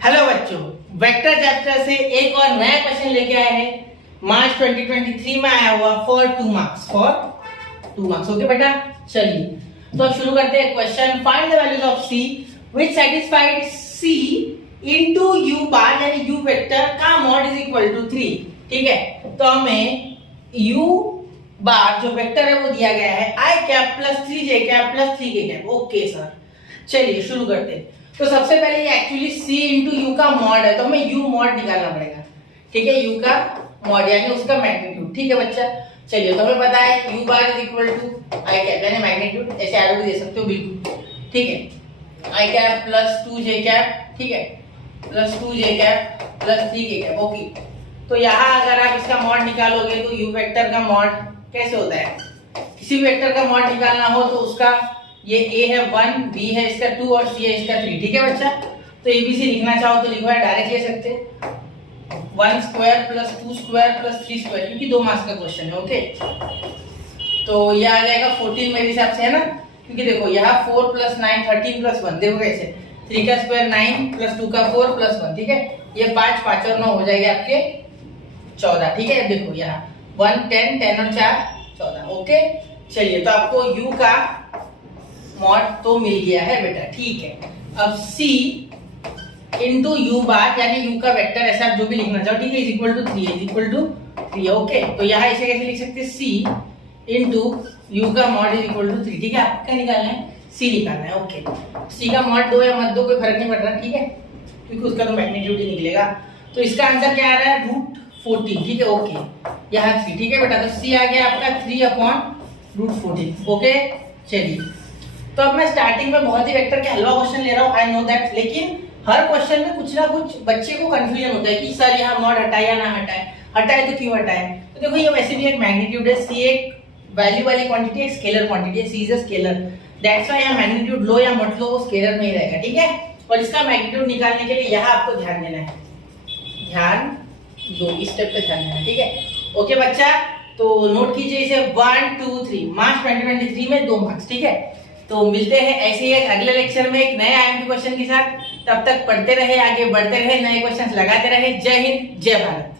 Hello बच्चों, vector chapter से एक और नया क्वेश्चन लेके आए हैं। मार्च 2023 में आया हुआ फॉर 2 मार्क्स। ओके बेटा, चलिए तो अब शुरू करते हैं question. Find the values of C which satisfied C into U bar यानी यू वेक्टर का मॉड इज इक्वल टू 3। ठीक है, तो हमें यू बार जो वेक्टर है वो दिया गया है I cap plus 3 cap plus 3 cap. Okay sir, चलिए शुरू करते हैं। तो सबसे पहले ये एक्चुअली c इंटू यू का मॉड है, तो हमें u मॉड निकालना पड़ेगा। ठीक है, u का मॉड यानी उसका मैग्नीट्यूड। ठीक है बच्चा, चलिए तो हमें पता है u bar is equal to I cap यानी मैग्नीट्यूड, ऐसे एरो भी दे सकते हो बिल्कुल। ठीक है, I cap plus 2j cap, ठीक है, plus 2j cap plus 3k cap. Okay, तो यहाँ अगर आप इसका मॉड निकालोगे तो u वेक्टर का मॉड कैसे होता है? किसी भी वेक्टर का मॉड निकालना हो तो उसका ये a है 1, b है इसका 2 और c है इसका 3। ठीक है बच्चा, तो abc लिखना चाहो तो लिखो है, डायरेक्ट ले सकते 1 square plus 2 square plus 3 square, क्योंकि 2 मार्क्स का क्वेश्चन है। ओके, तो ये आ जाएगा 14 मेरे हिसाब से, है ना? क्योंकि देखो यहाँ 4 प्लस 9 13 प्लस 1, देखो कैसे 3 का स्क्वायर 9 प्लस 2 का 4 प्लस 1। ठीक है, ये 5 5 और 9 हो जाएगा आपके 14। ठीक है, देखो यहाँ 1 10 10 और 4 14। ओके, चलिए तो आपको u का मॉड तो मिल गया है बेटा। ठीक है, अब c इंटू यू बार यानी u का वेक्टर ऐसा आप जो भी लिखना चाहो, ठीक है, is equal to 3 is equal to 3। Okay, तो यहाँ इसे कैसे लिख सकते हैं? c इंटू यू का मॉड इज इक्वल टू 3। ठीक है, आपको क्या निकालना है? c निकालना है। ओके, c का मॉड दो या मत दो कोई फर्क नहीं पड़ रहा, ठीक है, क्योंकि उसका तो मैग्नीट्यूड ही निकलेगा। तो इसका आंसर क्या आ रहा है? √14। ठीक है, ओके, यहाँ 3। ठीक है बेटा, तो c आ गया आपका 3/√14। ओके, चलिए तो अब मैं स्टार्टिंग में बहुत ही वेक्टर के हलवा क्वेश्चन ले रहा हूँ, आई नो दैट, लेकिन हर क्वेश्चन में कुछ ना कुछ बच्चे को कंफ्यूजन होता है कि सर यहाँ मॉड हटाए या ना हटाए, हटाए तो क्यों हटाए। तो देखो ये वैसे भी एक मैग्नीट्यूड है, सी एक वैल्यू वाली क्वांटिटी है, स्केलर क्वांटिटी है, C is a scalar, that's why यहाँ मैग्नीट्यूड लो या मत लो वो स्केलर में ही रहेगा। ठीक है, और इसका मैग्नीट्यूड निकालने के लिए यहाँ आपको ध्यान देना है, ध्यान दो, इस स्टेप पे ध्यान देना। ठीक है, ओके बच्चा, तो नोट कीजिए इसे 1 2 3 मार्च 2023 में 2 मार्क्स। ठीक है, तो मिलते हैं ऐसे ही एक अगले लेक्चर में एक नए आईएमपी क्वेश्चन के साथ। तब तक पढ़ते रहे, आगे बढ़ते रहे, नए क्वेश्चंस लगाते रहे। जय हिंद, जय भारत।